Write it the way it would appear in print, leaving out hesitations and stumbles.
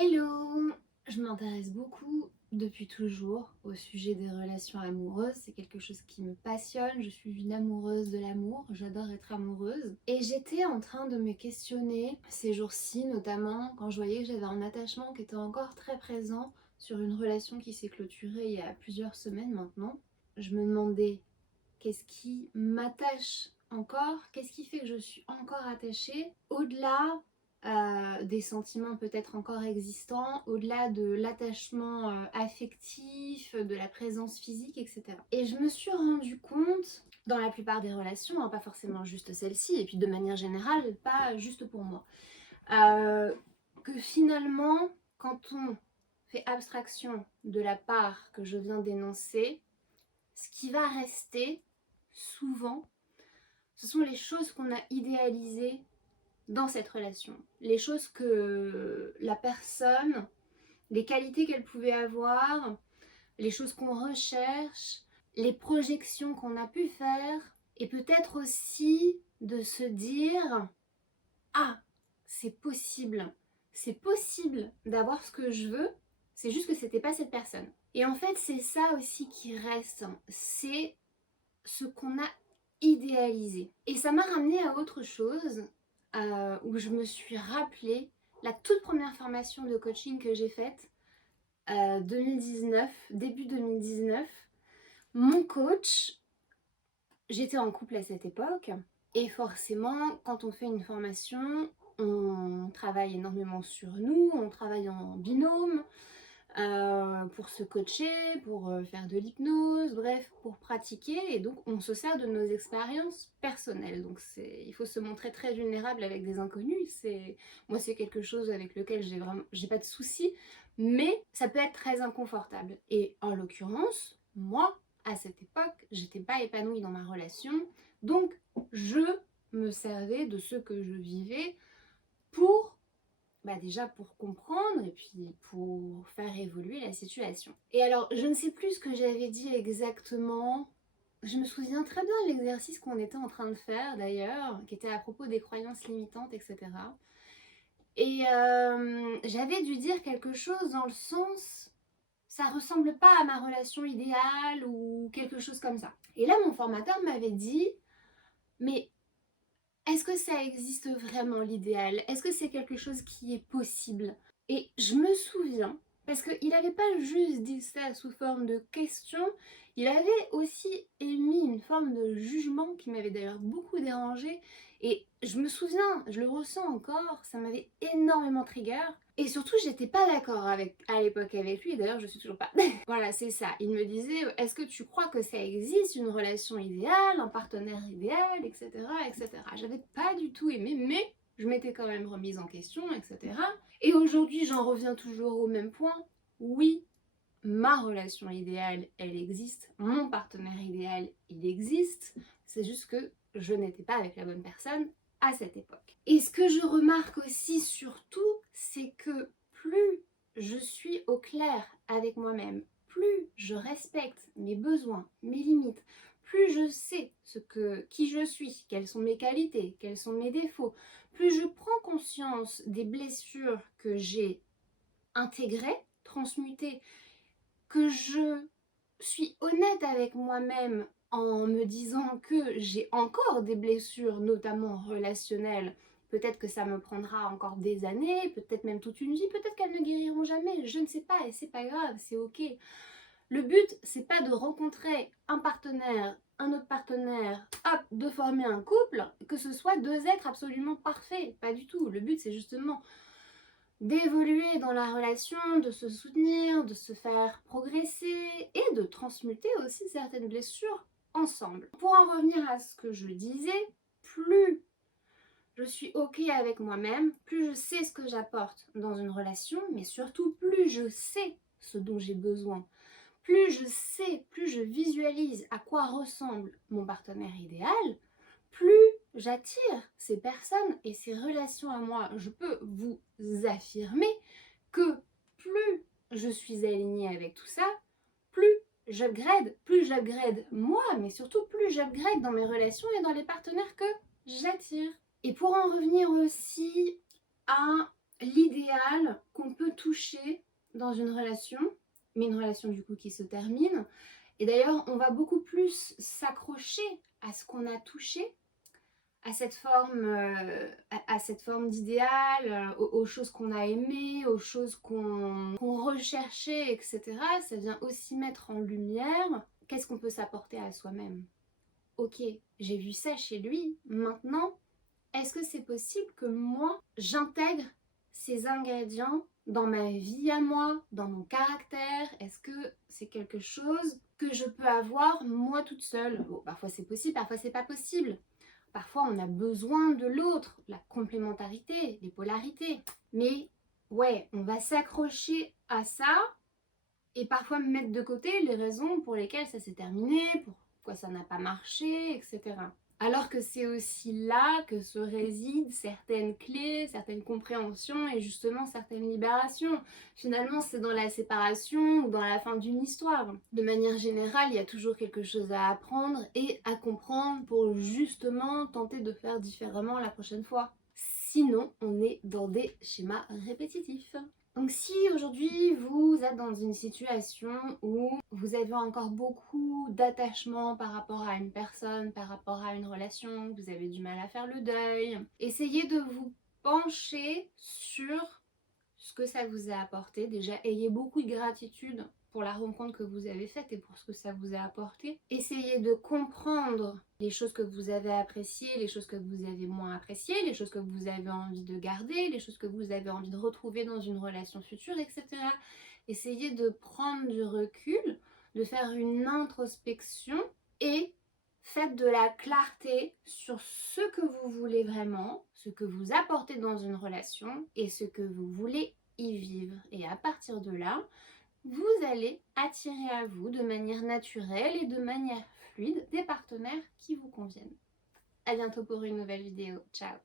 Hello! Je m'intéresse beaucoup depuis toujours au sujet des relations amoureuses. C'est quelque chose qui me passionne. Je suis une amoureuse de l'amour. J'adore être amoureuse. Et j'étais en train de me questionner ces jours-ci, notamment quand je voyais que j'avais un attachement qui était encore très présent sur une relation qui s'est clôturée il y a plusieurs semaines maintenant. Je me demandais qu'est-ce qui m'attache encore, qu'est-ce qui fait que je suis encore attachée au-delà des sentiments peut-être encore existants, au-delà de l'attachement affectif, de la présence physique, etc. Et je me suis rendu compte, dans la plupart des relations, hein, pas forcément juste celle-ci, et puis de manière générale, pas juste pour moi, que finalement, quand on fait abstraction de la part que je viens d'énoncer, ce qui va rester souvent, ce sont les choses qu'on a idéalisées dans cette relation. Les choses que la personne, les qualités qu'elle pouvait avoir, les choses qu'on recherche, les projections qu'on a pu faire, et peut-être aussi de se dire « Ah, c'est possible d'avoir ce que je veux, c'est juste que c'était pas cette personne. » Et en fait, c'est ça aussi qui reste, c'est ce qu'on a idéalisé. Et ça m'a ramené à autre chose, où je me suis rappelé la toute première formation de coaching que j'ai faite, 2019, début 2019. Mon coach, j'étais en couple à cette époque, et forcément, quand on fait une formation, on travaille énormément sur nous, on travaille en binôme, pour se coacher, pour faire de l'hypnose, bref, pour pratiquer. Et donc, on se sert de nos expériences personnelles. Donc, il faut se montrer très vulnérable avec des inconnus. Moi, c'est quelque chose avec lequel j'ai pas de soucis, mais ça peut être très inconfortable. Et en l'occurrence, moi, à cette époque, j'étais pas épanouie dans ma relation. Donc, je me servais de ce que je vivais pour déjà pour comprendre et puis pour faire évoluer la situation. Et alors, je ne sais plus ce que j'avais dit exactement. Je me souviens très bien de l'exercice qu'on était en train de faire d'ailleurs, qui était à propos des croyances limitantes, etc. Et j'avais dû dire quelque chose dans le sens, ça ressemble pas à ma relation idéale ou quelque chose comme ça. Et là, mon formateur m'avait dit, mais est-ce que ça existe vraiment l'idéal? Est-ce que c'est quelque chose qui est possible? Et je me souviens, parce qu'il n'avait pas juste dit ça sous forme de question, il avait aussi émis une forme de jugement qui m'avait d'ailleurs beaucoup dérangée. Et je me souviens, je le ressens encore, ça m'avait énormément trigger. Et surtout, j'étais pas d'accord à l'époque avec lui, et d'ailleurs je suis toujours pas. Voilà, c'est ça. Il me disait, est-ce que tu crois que ça existe, une relation idéale, un partenaire idéal, etc., etc. J'avais pas du tout aimé, mais je m'étais quand même remise en question, etc. Et aujourd'hui, j'en reviens toujours au même point. Oui, ma relation idéale, elle existe. Mon partenaire idéal, il existe. C'est juste que je n'étais pas avec la bonne personne à cette époque. Et ce que je remarque aussi surtout, c'est que plus je suis au clair avec moi-même, plus je respecte mes besoins, mes limites, plus je sais qui je suis, quelles sont mes qualités, quels sont mes défauts, plus je prends conscience des blessures que j'ai intégrées, transmutées, que je suis honnête avec moi-même en me disant que j'ai encore des blessures, notamment relationnelles. Peut-être que ça me prendra encore des années, peut-être même toute une vie, peut-être qu'elles ne guériront jamais, je ne sais pas, et c'est pas grave, c'est ok. Le but, c'est pas de rencontrer un partenaire, un autre partenaire, hop, de former un couple, que ce soit deux êtres absolument parfaits, pas du tout. Le but, c'est justement d'évoluer dans la relation, de se soutenir, de se faire progresser et de transmuter aussi certaines blessures ensemble. Pour en revenir à ce que je disais, plus je suis ok avec moi-même, plus je sais ce que j'apporte dans une relation, mais surtout plus je sais ce dont j'ai besoin. Plus je sais, plus je visualise à quoi ressemble mon partenaire idéal, plus j'attire ces personnes et ces relations à moi. Je peux vous affirmer que plus je suis alignée avec tout ça, plus j'upgrade moi, mais surtout plus j'upgrade dans mes relations et dans les partenaires que j'attire. Et pour en revenir aussi à l'idéal qu'on peut toucher dans une relation, mais une relation du coup qui se termine. Et d'ailleurs, on va beaucoup plus s'accrocher à ce qu'on a touché, à cette forme d'idéal, aux choses qu'on a aimées, aux choses qu'on recherchait, etc. Ça vient aussi mettre en lumière qu'est-ce qu'on peut s'apporter à soi-même. Ok, j'ai vu ça chez lui, maintenant, est-ce que c'est possible que moi, j'intègre ces ingrédients dans ma vie à moi, dans mon caractère? Est-ce que c'est quelque chose que je peux avoir moi toute seule? Bon, parfois c'est possible, parfois c'est pas possible. Parfois on a besoin de l'autre, la complémentarité, les polarités. Mais ouais, on va s'accrocher à ça et parfois mettre de côté les raisons pour lesquelles ça s'est terminé, pourquoi ça n'a pas marché, etc. Alors que c'est aussi là que se résident certaines clés, certaines compréhensions et justement certaines libérations. Finalement, c'est dans la séparation ou dans la fin d'une histoire. De manière générale, il y a toujours quelque chose à apprendre et à comprendre pour justement tenter de faire différemment la prochaine fois. Sinon, on est dans des schémas répétitifs. Donc si aujourd'hui vous êtes dans une situation où vous avez encore beaucoup d'attachement par rapport à une personne, par rapport à une relation, vous avez du mal à faire le deuil, essayez de vous pencher sur ce que ça vous a apporté. Déjà, ayez beaucoup de gratitude pour la rencontre que vous avez faite et pour ce que ça vous a apporté. Essayez de comprendre les choses que vous avez appréciées, les choses que vous avez moins appréciées, les choses que vous avez envie de garder, les choses que vous avez envie de retrouver dans une relation future, etc. Essayez de prendre du recul, de faire une introspection et faites de la clarté sur ce que vous voulez vraiment, ce que vous apportez dans une relation et ce que vous voulez y vivre. Et à partir de là, vous allez attirer à vous de manière naturelle et de manière fluide des partenaires qui vous conviennent. À bientôt pour une nouvelle vidéo. Ciao!